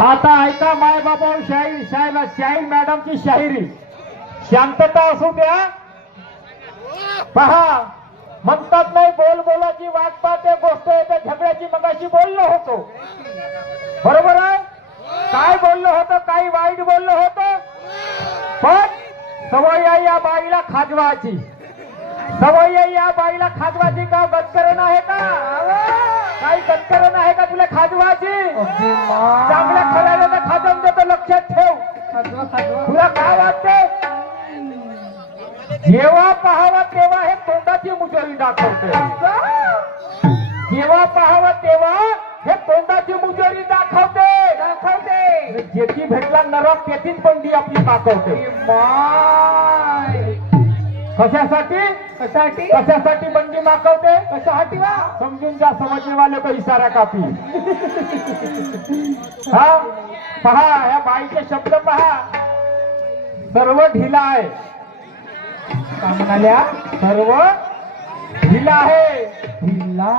आता ऐका माय बाबा शाहीर साहेब शाहीर मॅडमची शाहिरी. शांतता असू द्या. पहा म्हणतात नाही बोल बोलाची वाट पाहते गोष्ट येते झगड्याची मगाशी बोललो होतो. बरोबर आहे? काय बोललो होतं काही वाईट बोललो होतं? पण सवय या बाईला खाजवाची सवय या बाईला खाजवाची का? गतकरण आहे का? काही गतकरण आहे का तुला खाजवाची? चांगल्या खऱ्याला खाजवून देतो लक्षात ठेव. तुला काय वाटते? जेव्हा पाहावा तेव्हा हे तोंडाची मुजरी दाखवते. जेव्हा पाहावा तेव्हा हे तोंडाची मुजरी दाखवते. दाखवते. जेथी भेटला नरक तेथीच बंडी आपली पाकवते कशासाठी? कशासाठी? कशासाठी बंडी माकवते कशासाठी वा समजून जा समजने वाले को इशारा कापी हा पहा या बाईचे शब्द पहा. सर्व ढिला आहे. का म्हणाल्या सर्व ढिला आहे. ढिला.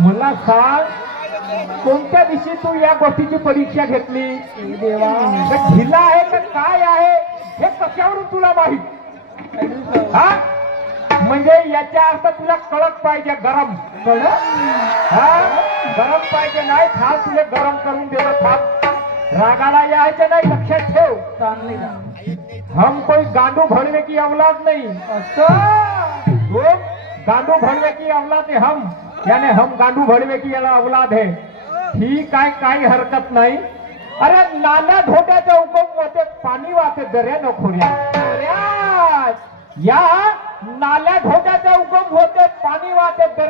मला सांग कोणत्या दिवशी तू या गोष्टीची परीक्षा घेतली? देवा. तर ढिला आहे का काय आहे? हे कशावरून तुला माहीत? हा? म्हणजे याच्या अर्थ तुला कळत पाहिजे गरम. कडक हा? गरम पाहिजे नाही थाप तुला गरम करून देतो थाप. रागाला यायचं नाही लक्षात ठेव. चांगली हम कोई गांडू भरवे की औलाद नहीं. असं गांडू भरवे की औलाद है हम. यानी हम गांडू भरवे की याला औलाद है. ठीक आहे काही हरकत नाही. अरे नाल्या धोट्याच्या हुकम होते पाणी वाहते दर्या न खोऱ्यात या नाल्या धोट्याच्या हुकम होते पाणी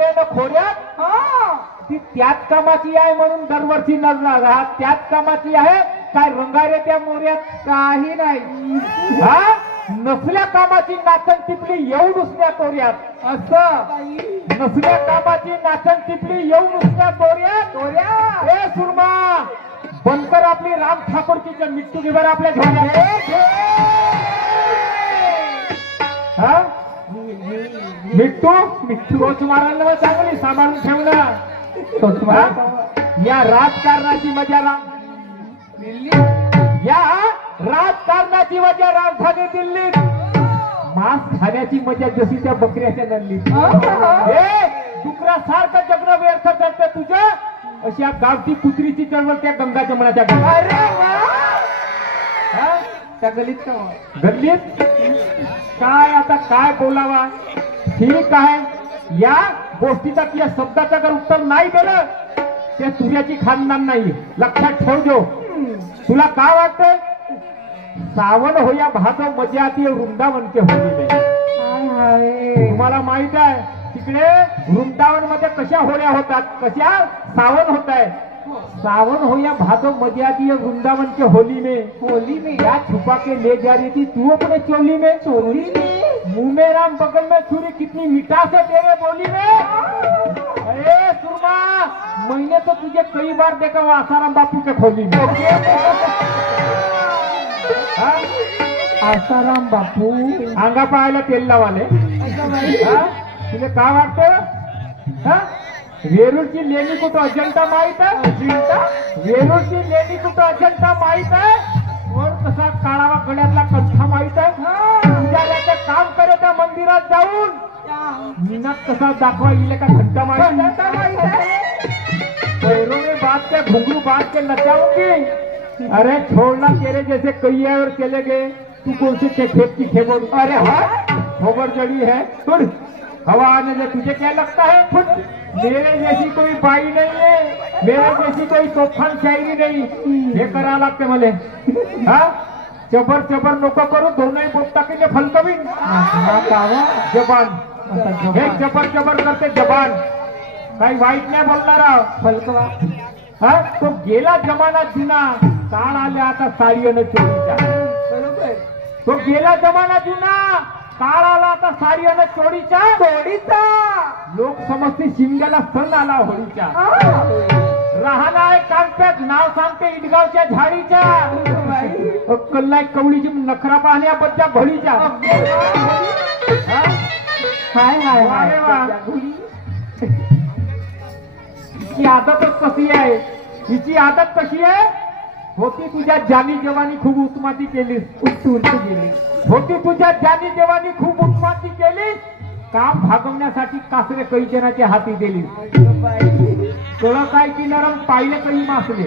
न खोऱ्यात? हा. ती त्याच कामाची आहे म्हणून दरवर्षी नजणार हा त्याच कामाची आहे. काय रंगारे त्या मोऱ्यात? काही नाही. हा? नसल्या कामाची नाचण टिपली येऊन उसल्या तोऱ्यात असं. नसल्या कामाची नाचण टिपली येऊन उसल्या तोऱ्यात तोऱ्या ए सुरमा! बनकर आपली राम ठाकूरची मिट्टू घेवर आपल्या झोळ्यात हा? मिट्टू मारायला मग चांगली सांभाळून ठेवणार. हा? या राजकारणाची मजा रा या राजकारणाची मजा राजधानी दिल्लीत. मांस खाण्याची मजा जशी त्या बकऱ्याच्या नल्लीत हे डुकरासारखं जगणं व्यर्थ करते तुझं. अशी या गावची कुत्रीची चळवळ त्या गंगाच्या मनाच्या हा? त्या गलीत का गल्लीत? काय आता काय बोलावा? ठीक आहे. या गोष्टीचा किंवा शब्दाचा जर उत्तर नाही दिलं ते सूर्याची खानदान नाही लक्षात ठेवजो. तुला काय वाटतं सावन होया भादव मजा आती वृंदावन के होली तुम्हाला माहीत आहे तिकडे वृंदावनमध्ये कशा होळ्या होतात? कशा सावन होत आहे सावन हो या भादव मजा आती है वृंदावन के होली में। होली में? क्या छुपा के ले जा रही थी तू अपने चोली में? होली में? मुंह में राम बगल में छुरी कितनी मिठास है तेरे बोली में? अरे सुरमा मैंने तो तुझे कई बार देखा वो आसाराम बापू के खोली में? आसाराम बापू। अंगा पाहायला तेल लावाले। हा? तुला काय वाटतं? हा? वेरूळची लेणी कुठं? अजंता माहीत आहे? अजिंठा वेरूळची लेणी कुठं? अजंता माहीत आहे? वर कसा काळावा गड्यातला कंठा माहीत आहे? पुजाऱ्याचं काम करे त्या मंदिरात जाऊन. मीनात कसा दाखवा इले का घंटा माहीत आहे? पैरों में बात के घुंघरू बात के नचाऊंगी अरे छोड़ना तेरे जैसे कई और चले गए तू कौन से खेत की खेबोर अरे हाँ खबर जड़ी है। हवा आने से तुझे क्या लगता है? फुट मेरे जैसी कोई बाई नहीं है मेरे जैसी कोई तोफान शायरी नहीं। हे करा लागते मले। हा? चबर चबर नको करू दोनही बोट टाकीले फलकवीन। जबान। हे जबर जबर करते जबान। काही वाईट नाही बोलणार। फलकवा हा? तो गेला जमाना जुना। काळ आल्या आता साडी आणि चोरीचा। बरोबर तो गेला जमाना जुना। काळ आला आता साडी आणि चोरीचा थोडीचा लोक समजते शिमग्याला सण आला होळीच्या. राहणार आहे कांप्यात नाव सांगते इडगावच्या झाडीच्या. नाही कवळीची नखरा पाहण्याबद्दल भडीच्या? हाय हाय आदतच कशी आहे? हिची आदत कशी आहे? होती तुझ्या जानी जवानी खूप उत्माती केलीस उत्तुरती गेली होती तुझ्या जानी जवानी खूप उत्माती केलीस काम भागवण्यासाठी कासरे कैजनाच्या हाती दिली. कळ काय की नरम पाहिलं काही मासले.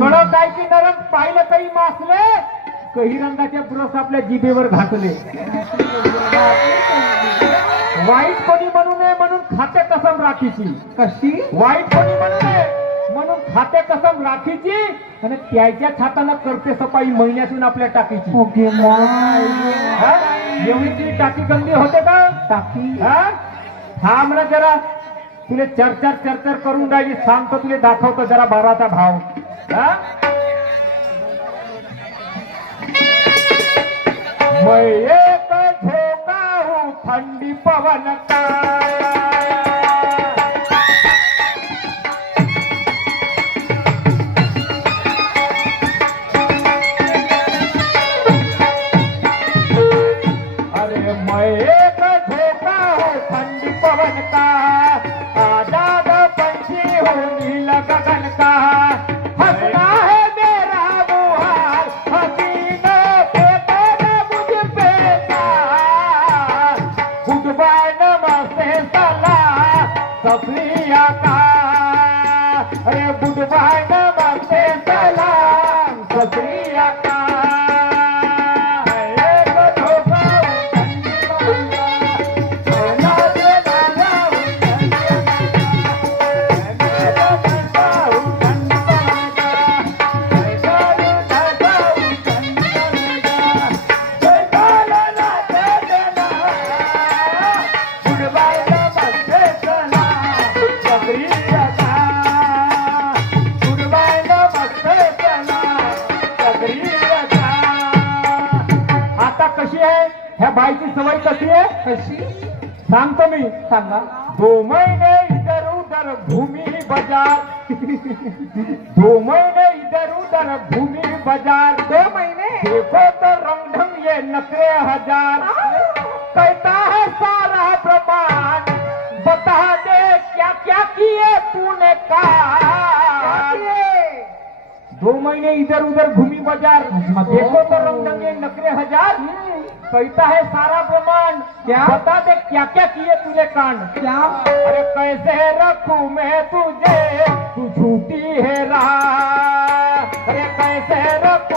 कळ काय की नरम पाहिलं काही मासले. काही रंगाचे ब्रश आपल्या जिभेवर घातले. वाईट कोणी म्हणू नये म्हणून खाते कसम राखीची. कशी? वाईट कोणी म्हणू नये. म्हणून खाते कसम राखीची आणि त्याच्याच हातानं करते सफाई महिन्यातून आपल्या टाकीची. ओके हा? एवढी ती टाकी गंदी होते का? टाकी? हा? थांब ना जरा. तुले चर्चा चर्चा करून राहिली. सांगतो तुले दाखवतो जरा बाराचा भाव. हा? मैं एक झोका हूँ? ठंडी पवन का? ह्या बाईची सवय कशी आहे? कशी? सांगतो मी. सांगा. दो महीने इधर उधर घूमी बाजार. दो महीने इधर उधर घूमी बाजार. दो महिने देखो तो रंग ढंग ये नखरे हजार. कहता है सारा प्रमाण. बता दे क्या क्या किए तूने कहा दो महीने इधर उधर घूमी बाजार. देखो तो रंग नखरे हजार. कहता है सारा प्रमाण क्या? बता दे क्या क्या किए तूने कांड? क्या? अरे कैसे रखूं मैं तुझे? तू झूठी है रहा। अरे कैसे रखूं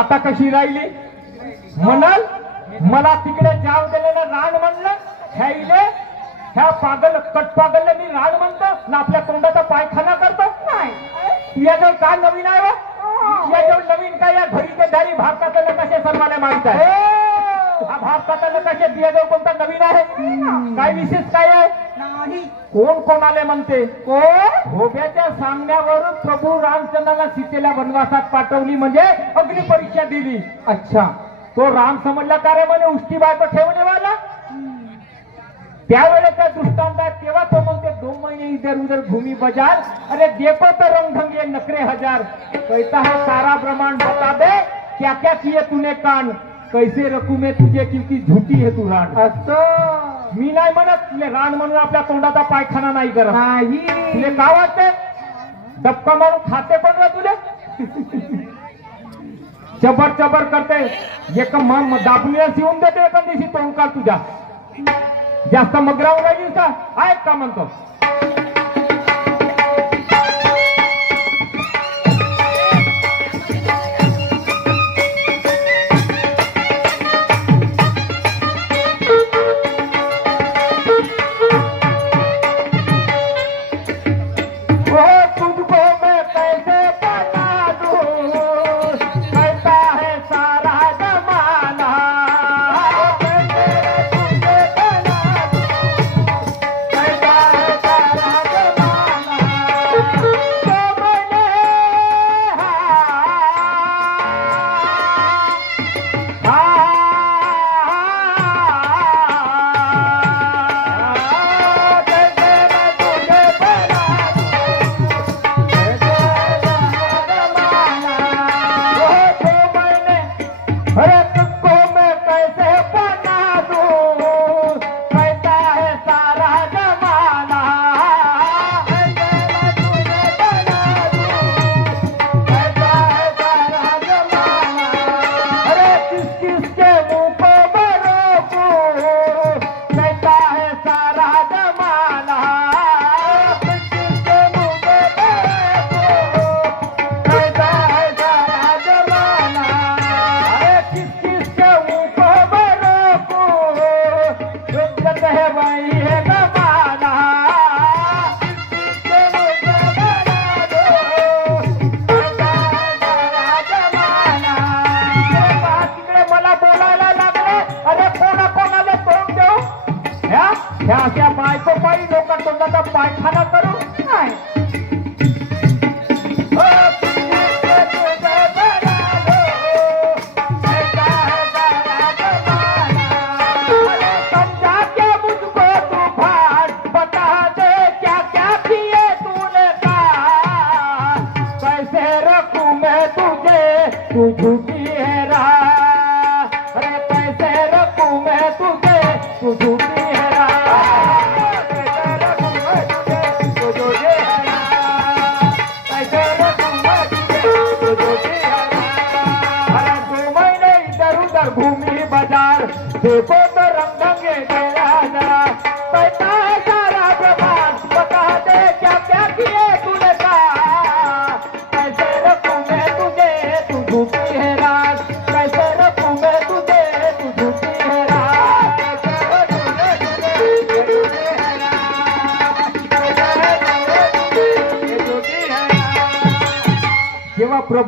आता कशी राहिली? म्हणाल मला तिकडे जाव दिलेलं रान म्हणलं ह्याईले ह्या पागल कटपागलला मी रान म्हणतो ना आपल्या तोंडाचा पायखाना करतो. नाही. तुझ्याजवळ काय नवीन आहे बा? तुझ्याजवळ नवीन काय या घरीचे धारी भारताचं कसे सर्वांना माहीत आहे हा भारताचं कसे तुझ्याजवळ कोणता नवीन आहे? काय विशेष काय आहे? नाही. कोण कोणाले म्हणते? कोण? होब्याच्या सांगण्यावरून प्रभू रामचंद्राला सीतेला वनवासात पाठवली म्हणजे अग्निपरीक्षा दिली. अच्छा. तो राम समजला का रे म्हणे? उष्टी बायको ठेवणेवाला? त्यावेळेचा दृष्टांत तेव्हा तो म्हणते दोन महिने इधर उधर घूमी बाजार. अरे देखो तो रंग ढंगे नखरे हजार. कहता है सारा प्रमाण बता दे क्या क्या किए तूने कान? कैसे रखू मैं तुझे? क्योंकि झूठी है तू रान। मी नाही म्हणत तुले रान म्हणून आपल्या तोंडाचा पायखाना नाही करत. नाही. तुले का वाटते? डबका मारून खाते पण ना तुले? चबर चबर करते. एक म- दाबणीला शिवून देते एका दिवशी तोंड काढ तुझ्या. जास्त मगरावून राहिलीस का ऐक का म्हणतो? तारा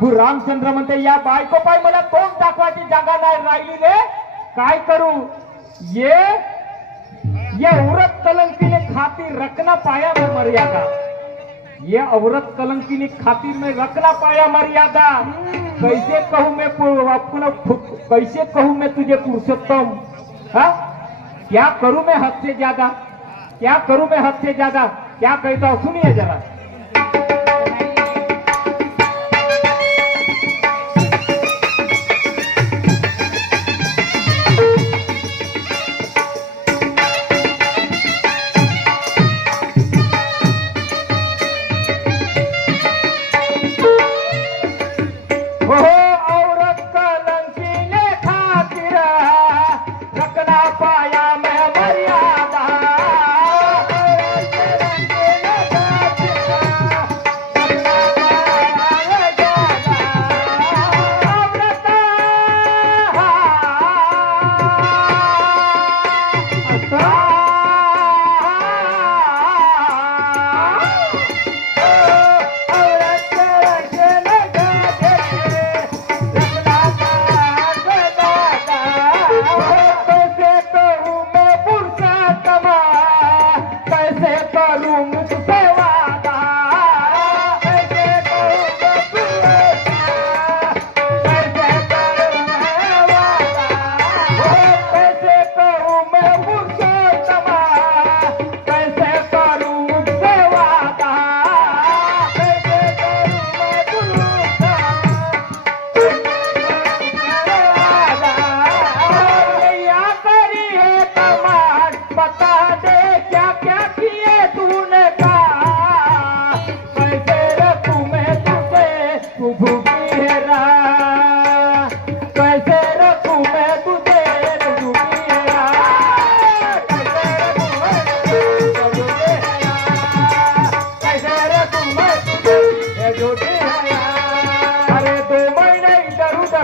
प्रभू रामचंद्र म्हणते या बायको पाय मला तोंड दाखवायची जागा नाही राहिली रे काय करू? ये ये औरत कलंकीने खातिर रखना पाया मैं मर्यादा. ये औरत कलंकीने खातिर में रखना पाया मर्यादा. कैसे कहूँ मैं पु- कैसे कहूँ मैं तुझे पुरुषोत्तम? हाँ? क्या करूँ मैं हद से ज्यादा? क्या करूँ मैं हद से ज्यादा? क्या कहता हूँ सुनिए जरा.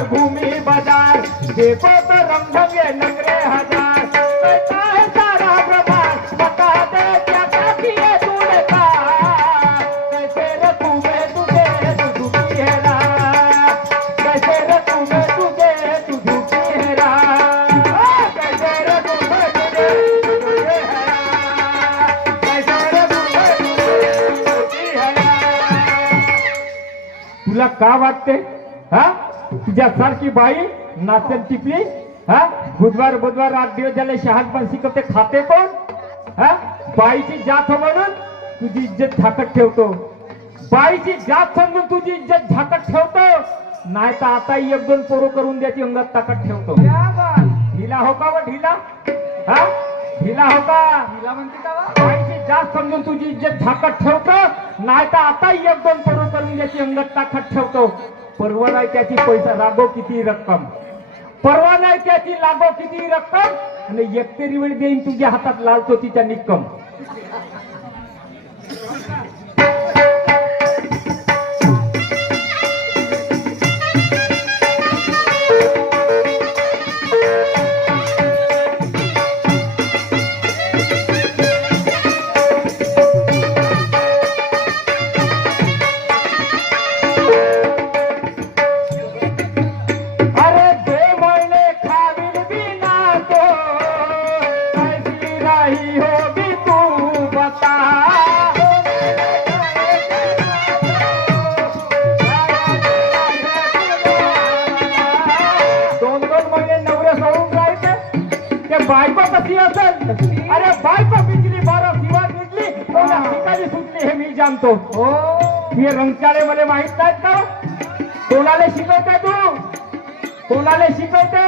घूमी बाजार। देखो तो रंग ढंगे नगरे हजार का वाटते हा? तुझ्या सारखी बाई नाचन टिपली? हा? बुधवार बुधवार आठ दिवस झाले शहाज पण शिकवते खाते कोण? हा? बाईची जात म्हणून तुझी इज्जत झाकत ठेवतो. बाईची जात समजून तुझी इज्जत झाकत ठेवतो. नाही तर आता एक दोन पोरं करून द्यायची अंगात ताकद ठेवतो. ढिला हो का व ढिला? हा? हिला हो का म्हणते का जास्त समजून तुझी इज्जत झाकत ठेवतो. नाही तर आता एक दोन करोड करून त्याची अंगत ताकद ठेवतो. परवा नाही त्याची पैसा रागो किती रक्कम. परवा नाही त्याची लागो किती रक्कम. आणि एकतेरी वेळ देईन तुझ्या हातात लावतो तिच्या निक्कम. असेल. अरे बायको बिजली बारा शिवाय बिजली कोणा ठिकाणी सुटली हे मी जाणतो. हो. हे रंगचाळे मला माहीत नाहीत का? कोणाला शिकवते तू? कोणाला शिकवते?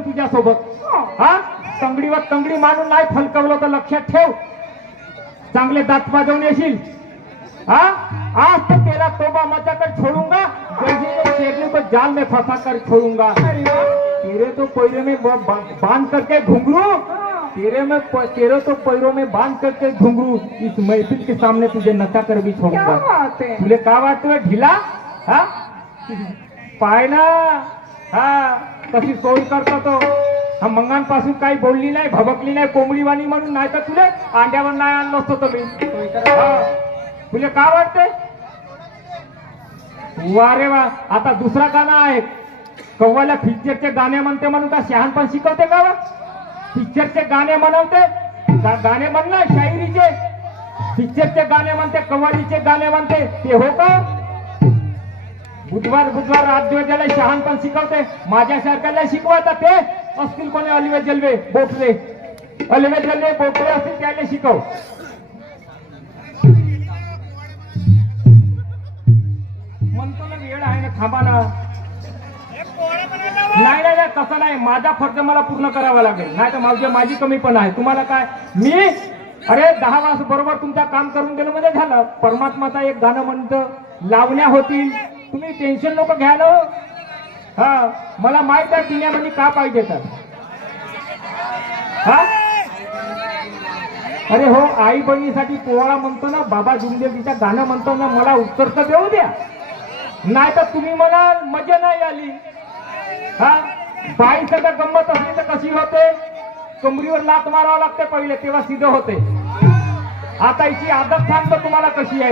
तुझ्यासोबत. हा. तंगडीवर तंगडी मारून नाही फलकवलं तर लक्षात ठेव. चांगले दात वाजवून येशील. हा? आज तो तेरा तोबा मचा कर छोड़ूंगा शेरनी को जाल में फंसा कर छोड़ूंगा तेरे तो पैरों में बांध करके घुंघरू. तेरे में तेरे तो पैरों में बांध करके घुंघरू. इस महफिल के सामने तुझे नचा कर भी छोड़ूंगा. है. तुले का वाटतोय ढिला? हा? पाय ना. हा कशी सोय करतो तो. हा मंगांपासून काही बोलली नाही भबकली नाही कोंबडीवाणी म्हणून नाही तर तुले अंड्यावर नाही आणलं असतो तो मी. हा. तुले का वाटते वा रे वा आता दुसरा गाणं आहे. कव्वाला पिक्चरचे गाणे म्हणते म्हणून का शहाणपण शिकवते का वा? पिक्चरचे गाणे म्हणवते. गाणे म्हण ना शायरीचे. पिक्चरचे गाणे म्हणते कव्वालीचे गाणे म्हणते. ते हो का? बुधवार बुधवार रात दिवस त्याला शहाणपण शिकवते सरकारला शिकवायचा ते असतील कोणी अलिवे जलवे बोटले अलिवे जलवे बोटले असतील त्याला शिकव. म्हणतो ना वेळ आहे ना थांबा ना नाही नाही तसं नाही. माझा फर्ज मला पूर्ण करावा लागेल. नाही तर माझी माझी कमी पण आहे. तुम्हाला काय? मी अरे दहा वाज बरोबर तुमचं काम करून गेलं म्हणजे झालं. परमात्माचा एक गाणं म्हणतं लावण्या होतील. तुम्ही टेन्शन नको घ्यायला हो. हा. मला माहीत आहे पिण्यामध्ये का पाहिजे तर. हा? अरे हो आई बहिणीसाठी पोवाळा म्हणतो ना बाबा जिंदगीचं गाणं म्हणतो ना मला उत्तर तर देऊ द्या. नाही तर तुम्ही म्हणाल मजा नाही आली. हा? बाई सगळं गंमत असली तर कशी होते? कमरीवर लात मारावं लागते पहिले तेव्हा सिद्ध होते. आता इची आदत सांगतो तुम्हाला कशी आहे.